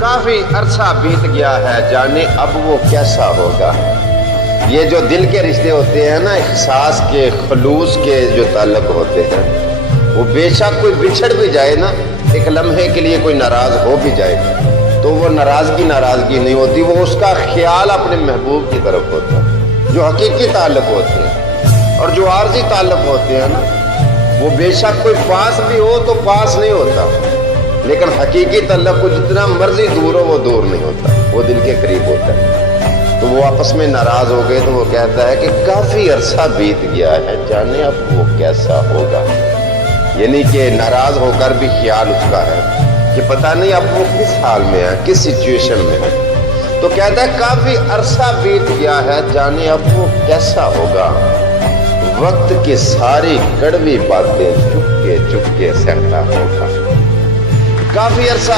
काफी अरसा बीत गया है, जाने अब वो कैसा होगा। ये जो दिल के रिश्ते होते हैं ना, एहसास के, खलूस के जो ताल्लुक होते हैं, वो बेशक कोई बिछड़ भी जाए ना, एक लम्हे के लिए कोई नाराज हो भी जाए, तो वो नाराजगी नहीं होती, वो उसका ख्याल अपने महबूब की तरफ होता है। जो हकीकी ताल्लुक होते हैं और जो आर्जी ताल्लुक होते हैं ना, वो बेशक कोई पास भी हो तो पास नहीं होता, लेकिन हकीकी ताल्लुक को जितना मर्जी दूर हो वो दूर नहीं होता, वो दिल के करीब होता है। तो वो आपस में नाराज हो गए तो वो कहता है कि काफी अरसा बीत गया है, जाने अब वो कैसा होगा। यानी कि नाराज होकर भी ख्याल उसका है कि पता नहीं अब वो किस हाल में है, किस सिचुएशन में है। तो कहता है काफी अरसा बीत गया है, जाने अब वो कैसा होगा। वक्त की सारी कड़वी बातें चुपके चुपके सहता होगा। काफी अरसा,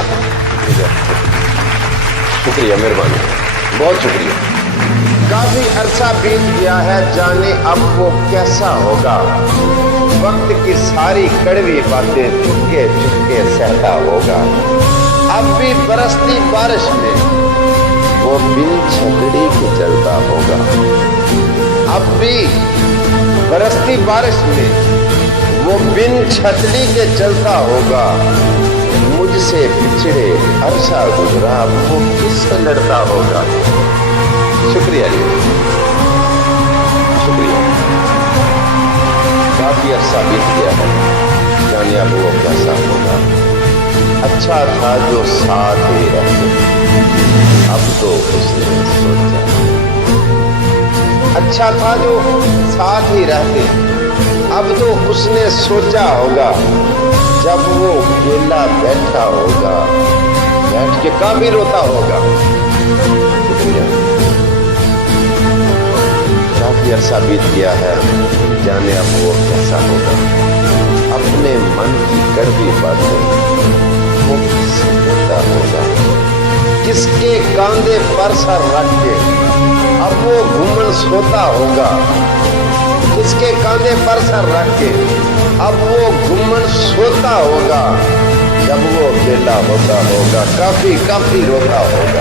शुक्रिया, मेहरबानी, बहुत शुक्रिया। काफी अरसा बीत गया है, जाने अब वो कैसा होगा। वक्त की सारी कड़वी बातें चुपके चुपके सहता होगा। अब भी बरसती बारिश में वो बिन छतरी के चलता होगा। अब भी बरसती बारिश में वो बिन छतरी के चलता होगा। मुझसे पिछड़े अरसा गुजरा, वो किससे लड़ता होगा। शुक्रिया जी, शुक्रिया। काफी अरसा बीत गया है, जाने अब वो कैसा होगा। अच्छा था जो साथ ही रहते, अब तो उसने सोचा। अच्छा था जो साथ ही रहते, अब तो उसने सोचा होगा। जब वो अकेला बैठा होगा, बैठ के काफी रोता होगा। काफी अरसा बीत गया है, जाने अब वो कैसा होगा। अपने मन की कड़वी बातें वो किससे करता होगा। किसके कांधे पर सर रख के अब वो घूमन सोता होगा। किसके कांधे पर सर रख के अब वो घूमन सोता होगा। जब वो अकेला होता होगा, काफी रोता होगा।